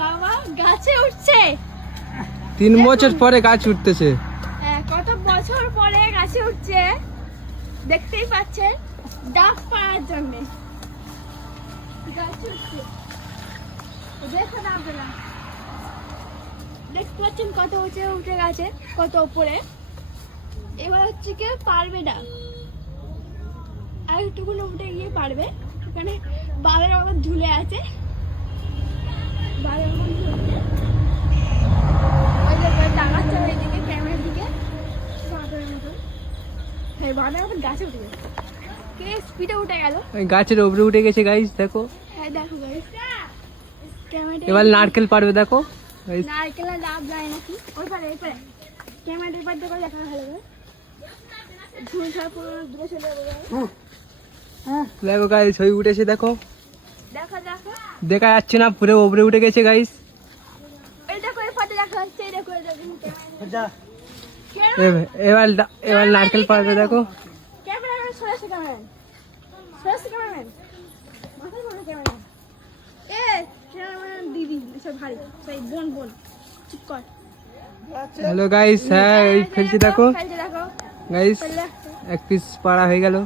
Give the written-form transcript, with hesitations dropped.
বাবা গাছে উঠছে 3 বছর পরে গাছ উঠতেছে। কত বছর পরে গাছে উঠছে দেখতেই পাচ্ছেন, ডাব পাড়ার জন্য গাছে উঠছে। দেখুন আপনারা দেখতে পাচ্ছেন কত উঁচে উঠে গেছে, কত উপরে। এবার হচ্ছে কেউ পারবে না, আর একটুকুনো উঠে গিয়ে পারবে। ওখানে বালের মতো ঝুলে আছে, বালের মতো ঝুলছে। ওই দেখো তাকাচ্ছে এইদিকে ক্যামেরার দিকে, বাঁদরের মতো। হ্যাঁ বাঁদরের মতো গাছে উঠে গেছে, কে স্পিডে উঠে গেল, গাছের উপরে উঠে গেছে গাইস, দেখো। হ্যাঁ দেখো গাইস, ক্যামেরা এবার নারকেল পারবে, দেখো। নারকেল লাভ নাই নাকি, ওই পারে এই পারে ক্যামেরা এই পারে দেখো, দেখা ভালো করে ঝুল ছাড়া পুরো দূরে চলে যাবে। দেখো গাইস, হয়ে উঠেছে, দেখো। দেখো দেখো দেখা যাচ্ছে না, পুরো উপরে উঠে গেছে গাইস। এই দেখো এই পাতে দেখা হচ্ছে, এই দেখো এবার নারকেল পারবে, দেখো। ক্যামেরাম্যান সরাসরি ক্যামেরাম্যান, সরাসরি ক্যামেরাম্যান, মাথায় বড় ক্যামেরাম্যান। এ ক্যামেরাম্যান দিদি সব ভারী, সেই বোন বোন চুপ কর। হ্যালো গাইস, হ্যাঁ এই ফেলছি, দেখো দেখো গাইস, এক পিস পাড়া হয়ে গেল।